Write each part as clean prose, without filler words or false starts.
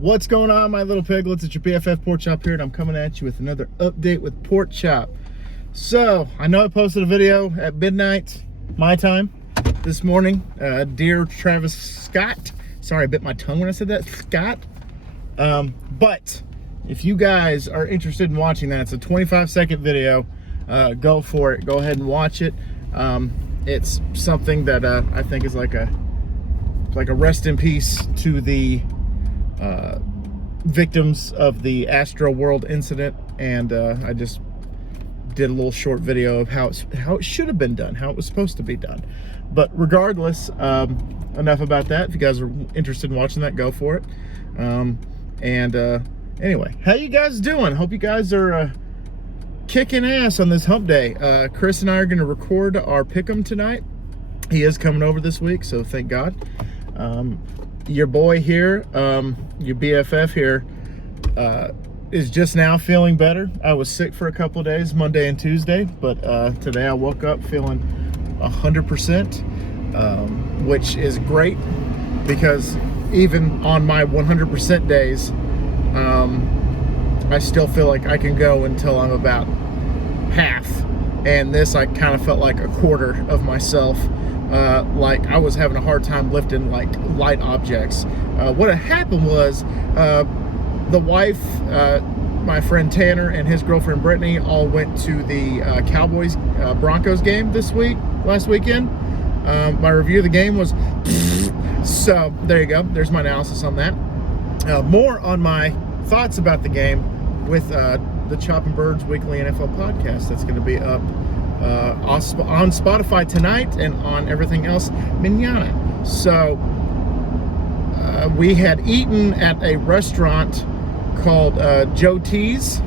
What's going on, my little piglets? It's your BFF Pork Chop here, and I'm coming at you with another update with Pork Chop. So, I know I posted a video at midnight, my time, this morning. Dear Travis Scott. Sorry, I bit my tongue when I said that, Scott. But, if you guys are interested in watching that, it's a 25-second video. Go for it. Go ahead and watch it. It's something that I think is like a rest in peace to the victims of the Astroworld incident, and I just did a little short video of how it should have been done, how it was supposed to be done. But regardless, enough about that. If you guys are interested in watching that, go for it. Anyway, how you guys doing? Hope you guys are kicking ass on this hump day. Chris and I are going to record our pick'em tonight. He is coming over this week, so thank God. Your boy here, your BFF here, is just now feeling better. I was sick for a couple of days, Monday and Tuesday, but today I woke up feeling 100%, which is great, because even on my 100% days, I still feel like I can go until I'm about half, and this I kind of felt like a quarter of myself. Like I was having a hard time lifting like light objects. What had happened was the wife, my friend Tanner, and his girlfriend Brittany all went to the Cowboys Broncos game last weekend. My review of the game was so there you go. There's my analysis on that. More on my thoughts about the game with the Chopping Birds Weekly NFL podcast that's going to be up on Spotify tonight and on everything else mañana. So we had eaten at a restaurant called Joe T's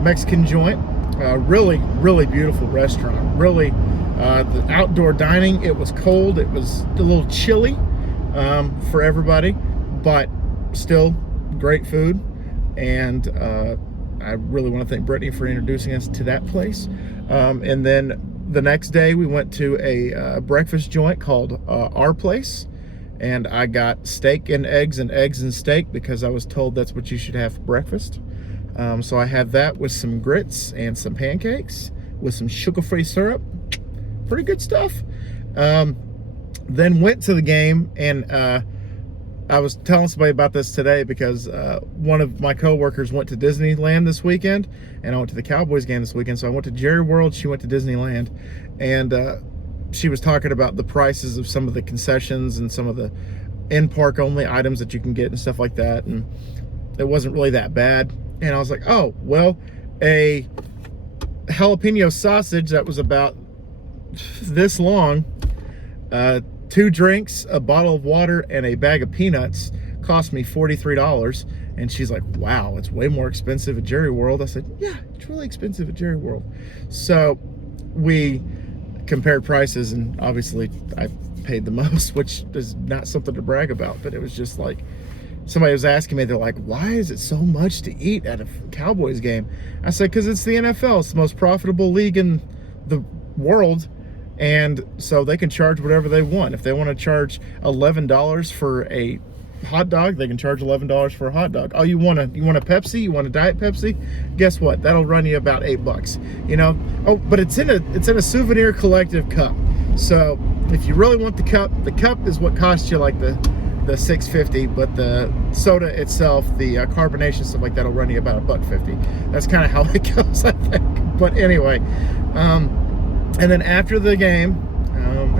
Mexican joint. Really beautiful restaurant. Really, the outdoor dining, it was cold, it was a little chilly for everybody, but still great food. And I really want to thank Brittany for introducing us to that place. And then the next day we went to a breakfast joint called Our Place, and I got steak and eggs and steak because I was told that's what you should have for breakfast. So I had that with some grits and some pancakes with some sugar-free syrup. Pretty good stuff. Then went to the game, and I was telling somebody about this today because one of my coworkers went to Disneyland this weekend, and I went to the Cowboys game this weekend. So I went to Jerry World, she went to Disneyland, and she was talking about the prices of some of the concessions and some of the in-park only items that you can get and stuff like that, and it wasn't really that bad. And I was like, oh, well, a jalapeno sausage that was about this long, 2 drinks, a bottle of water, and a bag of peanuts cost me $43. And she's like, wow, it's way more expensive at Jerry World. I said, yeah, it's really expensive at Jerry World. So we compared prices, and obviously I paid the most, which is not something to brag about, but it was just like, somebody was asking me, they're like, why is it so much to eat at a Cowboys game? I said, because it's the NFL. It's the most profitable league in the world. And so they can charge whatever they want. If they want to charge $11 for a hot dog, they can charge $11 for a hot dog. Oh, you want a Pepsi? You want a Diet Pepsi? Guess what? That'll run you about $8. You know? Oh, but it's in a Souvenir Collective cup. So if you really want the cup is what costs you like the $6.50, but the soda itself, the carbonation, stuff like that, will run you about $1.50. That's kind of how it goes, I think. But anyway, and then after the game,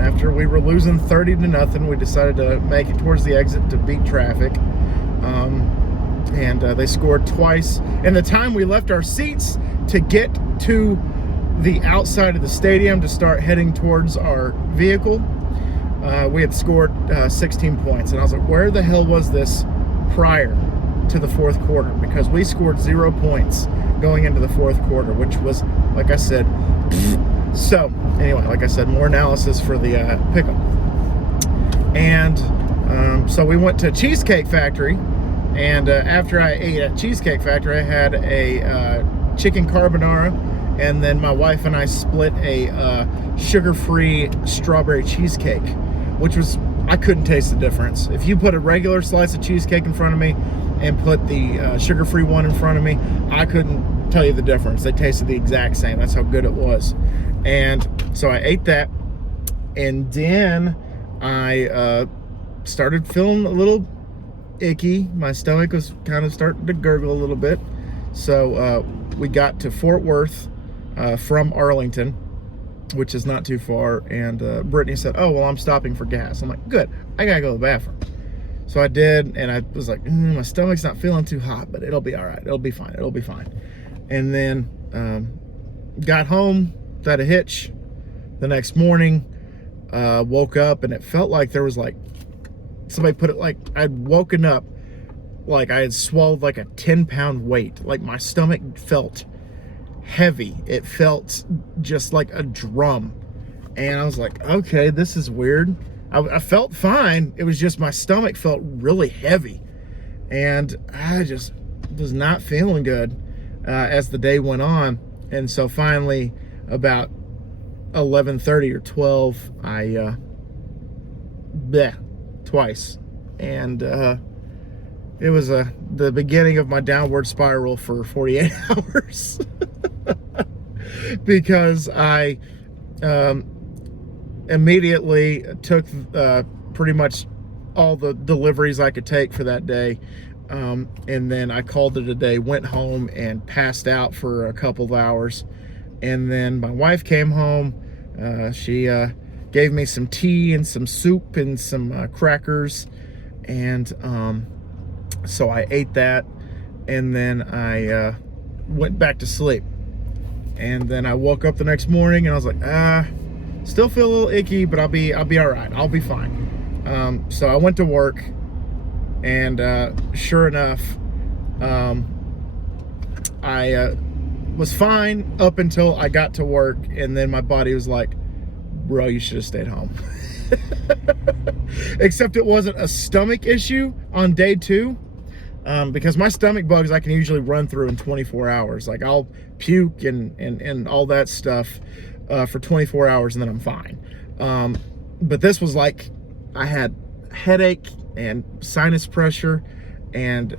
after we were losing 30-0, we decided to make it towards the exit to beat traffic. And they scored twice. And the time we left our seats to get to the outside of the stadium to start heading towards our vehicle, we had scored 16 points. And I was like, where the hell was this prior to the fourth quarter? Because we scored 0 points going into the fourth quarter, which was, like I said, so anyway, like I said, more analysis for the pick'em. And so we went to Cheesecake Factory, and after I ate at Cheesecake Factory, I had a chicken carbonara, and then my wife and I split a sugar-free strawberry cheesecake, which was I couldn't taste the difference. If you put a regular slice of cheesecake in front of me and put the sugar-free one in front of me, I couldn't tell you the difference. They tasted the exact same. That's how good it was. And so I ate that, and then I started feeling a little icky. My stomach was kind of starting to gurgle a little bit. So we got to Fort Worth from Arlington, which is not too far, and Brittany said, oh, well, I'm stopping for gas. I'm like, good, I gotta go to the bathroom. So I did, and I was like, my stomach's not feeling too hot, but it'll be all right. It'll be fine. It'll be fine. And then got home, had a hitch. The next morning, woke up, and it felt like there was like, somebody put it like, I'd woken up like I had swallowed like a 10-pound weight. Like my stomach felt heavy. It felt just like a drum. And I was like, okay, this is weird. I felt fine. It was just my stomach felt really heavy. And I just was not feeling good as the day went on. And so finally, about 11:30 or 12, I bleh, twice. And it was the beginning of my downward spiral for 48 hours. Because I immediately took pretty much all the deliveries I could take for that day, and then I called it a day, went home and passed out for a couple of hours. And then my wife came home. She gave me some tea and some soup and some crackers, and so I ate that, and then I went back to sleep. And then I woke up the next morning and I was like, still feel a little icky, but I'll be all right. I'll be fine. So I went to work, and sure enough, I was fine up until I got to work, and then my body was like, bro, you should have stayed home. Except it wasn't a stomach issue on day 2. Because my stomach bugs I can usually run through in 24 hours. Like I'll puke and all that stuff for 24 hours, and then I'm fine. But this was like, I had headache and sinus pressure, and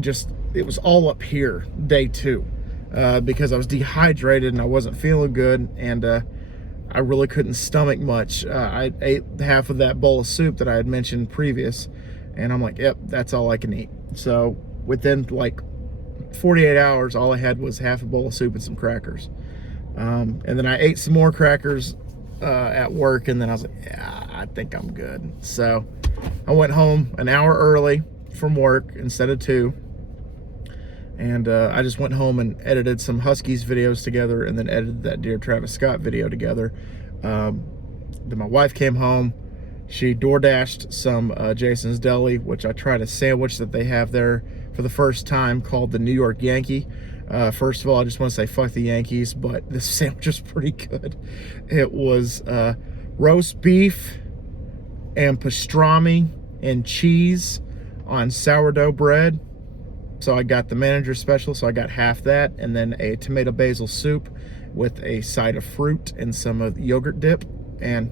just, it was all up here day 2 because I was dehydrated and I wasn't feeling good, and I really couldn't stomach much. I ate half of that bowl of soup that I had mentioned previous, and I'm like, yep, that's all I can eat. So within like 48 hours, all I had was half a bowl of soup and some crackers. And then I ate some more crackers at work, and then I was like, yeah, I think I'm good. So I went home an hour early from work instead of 2. And I just went home and edited some Huskies videos together, and then edited that Dear Travis Scott video together. Then my wife came home. She DoorDashed some Jason's Deli, which I tried a sandwich that they have there for the first time called the New York Yankee. First of all, I just want to say fuck the Yankees, but this sandwich is pretty good. It was roast beef and pastrami and cheese on sourdough bread. So I got the manager special, so I got half that, and then a tomato basil soup with a side of fruit and some of yogurt dip, and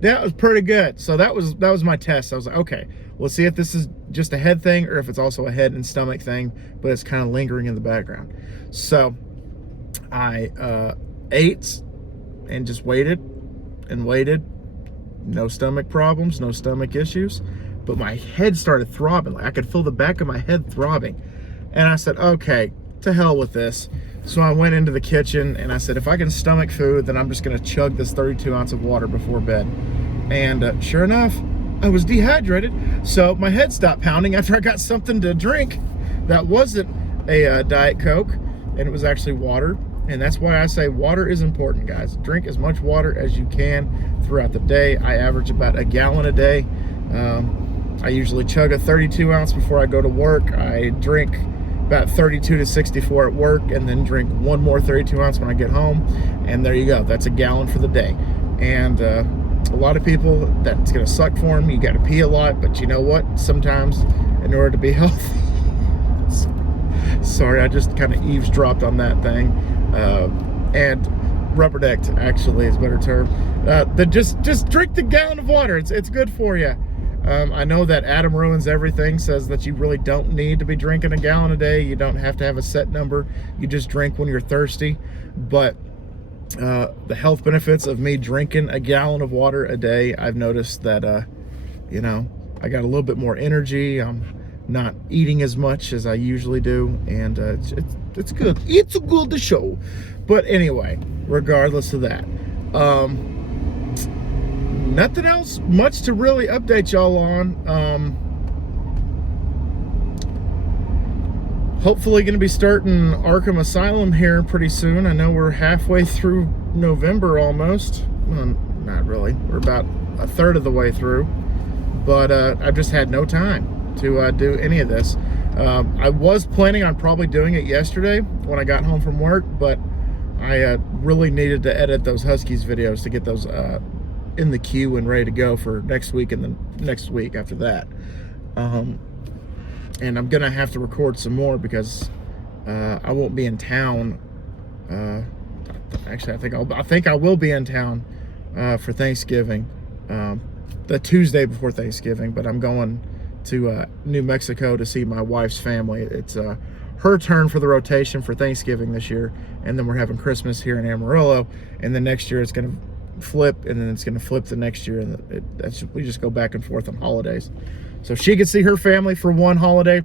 that was pretty good. So that was my test. I was like, okay, we'll see if this is just a head thing or if it's also a head and stomach thing, but it's kind of lingering in the background. So I ate and just waited and waited. No stomach problems, no stomach issues, but my head started throbbing. Like I could feel the back of my head throbbing. And I said, okay, to hell with this. So I went into the kitchen and I said, if I can stomach food, then I'm just gonna chug this 32 ounce of water before bed. And sure enough, I was dehydrated. So my head stopped pounding after I got something to drink that wasn't a Diet Coke, and it was actually water. And that's why I say water is important, guys. Drink as much water as you can throughout the day. I average about a gallon a day. I usually chug a 32 ounce before I go to work. I drink about 32 to 64 at work, and then drink one more 32 ounce when I get home. And there you go. That's a gallon for the day. And a lot of people, that's gonna suck for them. You gotta pee a lot, but you know what? Sometimes in order to be healthy, sorry, I just kind of eavesdropped on that thing. And rubber-decked, actually, is a better term. Just drink the gallon of water. It's good for you. I know that Adam Ruins Everything says that you really don't need to be drinking a gallon a day. You don't have to have a set number. You just drink when you're thirsty. But the health benefits of me drinking a gallon of water a day, I've noticed that, you know, I got a little bit more energy. I'm not eating as much as I usually do, and it's good. It's a good show. But anyway, regardless of that, nothing else much to really update y'all on. Hopefully going to be starting Arkham Asylum here pretty soon. I know we're halfway through November almost. Well, not really. We're about a third of the way through. But I've just had no time to do any of this. I was planning on probably doing it yesterday when I got home from work, but I really needed to edit those Huskies videos to get those in the queue and ready to go for next week and the next week after that. And I'm gonna have to record some more because I won't be in town. Actually, I think I will be in town for Thanksgiving, the Tuesday before Thanksgiving. But I'm going to New Mexico to see my wife's family. It's her turn for the rotation for Thanksgiving this year, and then we're having Christmas here in Amarillo, and then next year it's gonna flip, and then it's going to flip the next year, and we just go back and forth on holidays. So she could see her family for one holiday,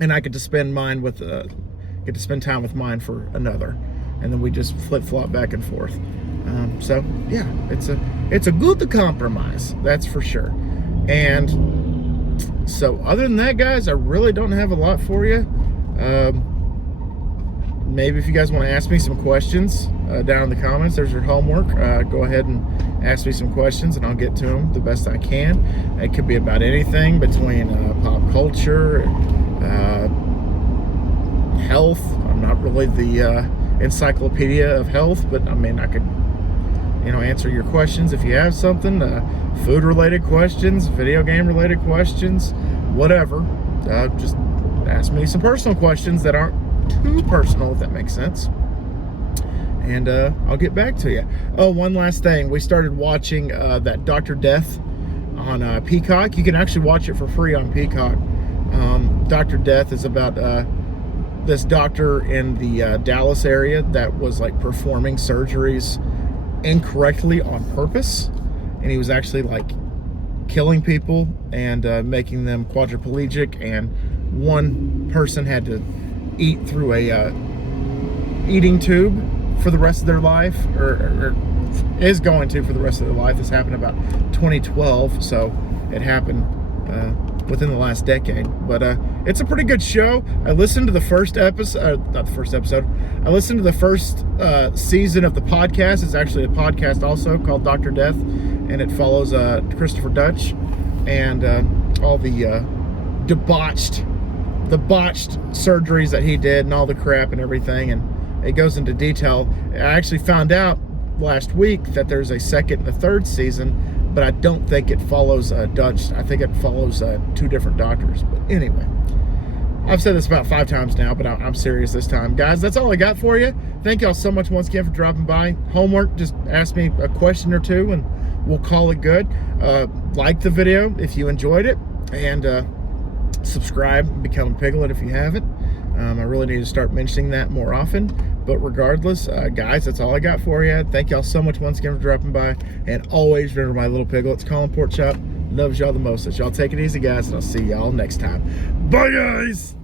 and I get to spend time with mine for another, and then we just flip-flop back and forth. So yeah, it's a good compromise, that's for sure. And so other than that, guys, I really don't have a lot for you. Maybe if you guys want to ask me some questions down in the comments, there's your homework. Go ahead and ask me some questions, and I'll get to them the best I can. It could be about anything between pop culture, health. I'm not really the encyclopedia of health, but I mean, I could, answer your questions if you have something. Food-related questions, video game-related questions, whatever. Just ask me some personal questions that aren't too personal, if that makes sense, and I'll get back to you. Oh, one last thing, we started watching that Dr. Death on Peacock. You can actually watch it for free on Peacock. Dr. Death is about this doctor in the Dallas area that was like performing surgeries incorrectly on purpose, and he was actually like killing people and making them quadriplegic, and one person had to eat through a eating tube for the rest of their life, or is going to for the rest of their life. This happened about 2012, so it happened within the last decade. But it's a pretty good show. I listened to the first episode, not the first episode. I listened to the first season of the podcast. It's actually a podcast also called Dr. Death, and it follows Christopher Dutch and all the botched surgeries that he did and all the crap and everything, and it goes into detail. I actually found out last week that there's a second and a third season, but I don't think it follows Dutch. I think it follows two different doctors. But anyway, I've said this about 5 times now, but I'm serious this time. Guys, that's all I got for you. Thank y'all so much once again for dropping by. Homework, just ask me a question or two and we'll call it good. Like the video if you enjoyed it, and subscribe and become a Piglet if you haven't. I really need to start mentioning that more often. But regardless, guys, that's all I got for you. Thank y'all so much once again for dropping by. And always remember, my little piglets, Colin Pork Chop loves y'all the most. So y'all take it easy, guys, and I'll see y'all next time. Bye, guys!